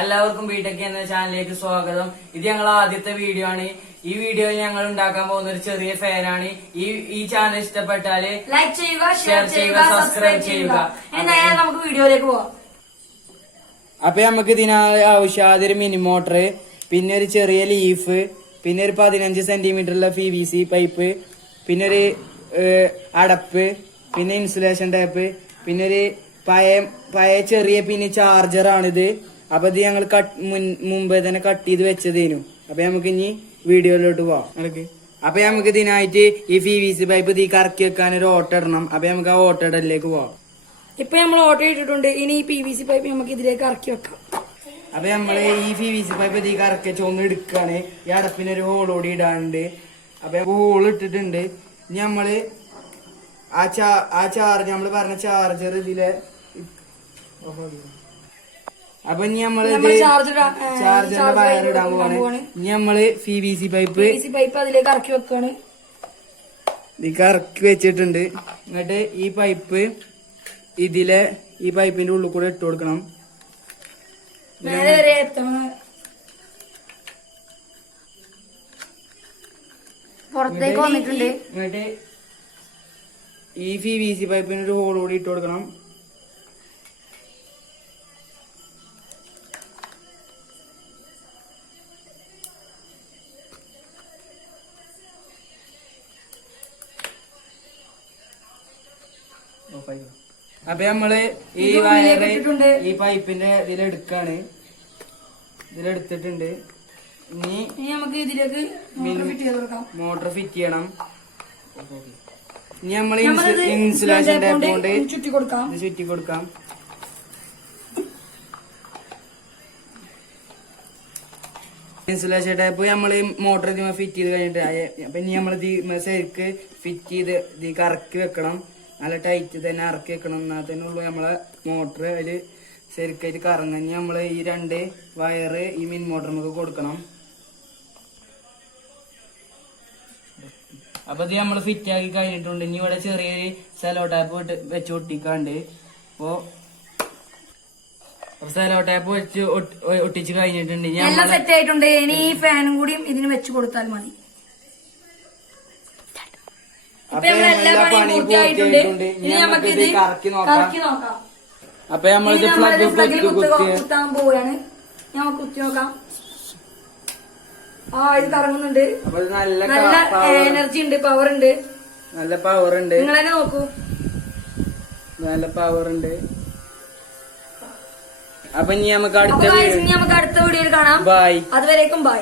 എല്ലാവർക്കും ബിടെക് എന്ന ചാനലിലേക്ക് സ്വാഗതം. ഇത് ഞങ്ങൾ ആദ്യത്തെ വീഡിയോ ആണ്. ഈ വീഡിയോയിൽ ഞങ്ങൾ ഉണ്ടാക്കാൻ പോകുന്ന ഒരു ചെറിയ ഫാനാണ്. ഈ ചാനൽ ഇഷ്ടപ്പെട്ടാല് ലൈക്ക് ചെയ്യുക, ഷെയർ ചെയ്യുക, സബ്സ്ക്രൈബ് ചെയ്യുക. എന്നായാലും നമുക്ക് വീഡിയോയിലേക്ക് പോവാം. അപ്പൊ നമുക്ക് ഇതിനാവശ്യം ആദ്യം ഒരു മിനി മോട്ടർ, പിന്നെ ഒരു ചെറിയ ലീഫ്, പിന്നെ ഒരു 15 സെന്റിമീറ്ററുള്ള PVC പൈപ്പ്, പിന്നെ ഒരു അടപ്പ്, പിന്നെ ഇൻസുലേഷൻ ടേപ്പ്, പിന്നെ ഒരു പഴയ ചെറിയ പിന്നെ ചാർജറാണിത്. അപ്പൊ ഇത് ഞങ്ങൾ മുമ്പേ തന്നെ കട്ട് ചെയ്ത് വെച്ചതേനു. അപ്പൊ നമുക്ക് ഇനി വീഡിയോയിലോട്ട് പോവാം. അപ്പൊ നമുക്ക് ഇതിനായിട്ട് ഈ PVC പൈപ്പ് ഇത് കറക്കി വെക്കാൻ ഒരു ഓട്ട ഇടണം. അപ്പൊ നമുക്ക് ആ ഓട്ട ഇടലിലേക്ക് പോവാം. ഇപ്പൊ നമ്മൾ ഓട്ട ഇട്ടിട്ടുണ്ട്. ഇനി ഈ PVC പൈപ്പ് നമുക്ക് ഇതിലേക്ക് ഇറക്കി വെക്കാം. അപ്പൊ നമ്മള് ഈ PVC പൈപ്പ് ഇത് കറക്കി ഒന്ന് എടുക്കാണ്. ഈ അടപ്പിനൊരു ഹോൾ കൂടി ഇടാനുണ്ട്. അപ്പൊ ഹോൾ ഇട്ടിട്ടുണ്ട്. ഇനി നമ്മള് ആ ചാർജ് നമ്മള് പറഞ്ഞ ചാർജർ ഇതിലെ അപ്പൊ ഇനി നമ്മള് ചാർജറിന്റെ വയർ ഇടാൻ പോവാണ്. ഇനി നമ്മള് PVC പൈപ്പ് അതിലേക്ക് ഇറക്കി വെക്കാണ്. ഇതിക്ക് ഇറക്കി വെച്ചിട്ടുണ്ട്. എന്നിട്ട് ഈ പൈപ്പ് ഈ പൈപ്പിന്റെ ഉള്ളിൽ കൂടെ ഇട്ട് കൊടുക്കണം. നേരെ വരെ എത്തണം. പുറത്തേക്ക് വന്നിട്ടുണ്ട്. എന്നിട്ട് ഈ PVC പൈപ്പിന് ഒരു ഹോൾ കൂടി ഇട്ട് കൊടുക്കണം. അപ്പൊ നമ്മള് ഈ വയറ് ഈ പൈപ്പിന്റെ ഇതിലെടുക്കാണ്. ഇതിലെടുത്തിട്ടുണ്ട്. ഇനി നമുക്ക് ഇതിലേക്ക് മോട്ടർ ഫിറ്റ് ചെയ്യണം. ഇനി നമ്മള് ഇൻസുലേഷൻ ടേപ്പ് കൊണ്ട് ചുറ്റി കൊടുക്കാം. ഇൻസുലേഷൻ ടേപ്പ് നമ്മള് മോട്ടർ ഫിറ്റ് ചെയ്ത് കഴിഞ്ഞിട്ട് അപ്പൊ ഇനി നമ്മൾ ശരിക്ക് ഫിറ്റ് ചെയ്ത് ഇതിക്ക് ഇറക്കി വെക്കണം. നല്ല ടൈറ്റ് തന്നെ ഇറക്കി വെക്കണം. എന്നാൽ തന്നെ ഉള്ളു നമ്മളെ മോട്ടർ അതില് ശരിക്കായിട്ട് കറങ്ങാൻ. നമ്മള് ഈ 2 വയറ് ഈ മിൻ മോട്ടർ നമുക്ക് കൊടുക്കണം. അപ്പൊ ഇത് നമ്മള് ഫിറ്റ് ആക്കി കഴിഞ്ഞിട്ടുണ്ട്. ഇനി ഇവിടെ ചെറിയൊരു സെലോ ടാപ്പ് വെച്ച് ഒട്ടിക്കാണ്ട്. അപ്പൊ സെലോ ടാപ്പ് വെച്ച് ഒട്ടിച്ച് കഴിഞ്ഞിട്ടുണ്ട്. എല്ലാം സെറ്റ് ആയിട്ടുണ്ട്. ഇനി ഈ ഫാനും കൂടിയും ഇതിന് വെച്ച് കൊടുത്താൽ മതി. അപ്പൊ നമ്മളിത് പ്ലഗ് കുത്താൻ പോവുകയാണ്. ഞമ്മ കുത്തി നോക്കാം. ഇത് കറങ്ങുന്നുണ്ട്. നല്ല എനർജി ഉണ്ട്, പവർ ഉണ്ട്. നല്ല പവർ ഉണ്ട്. നിങ്ങൾ തന്നെ നോക്കൂ. നല്ല പവർ ഉണ്ട്. അപ്പൊ ഇനി നമുക്ക് അടുത്ത വീഡിയോയിൽ കാണാം. ബൈ. അതുവരേക്കും ബൈ.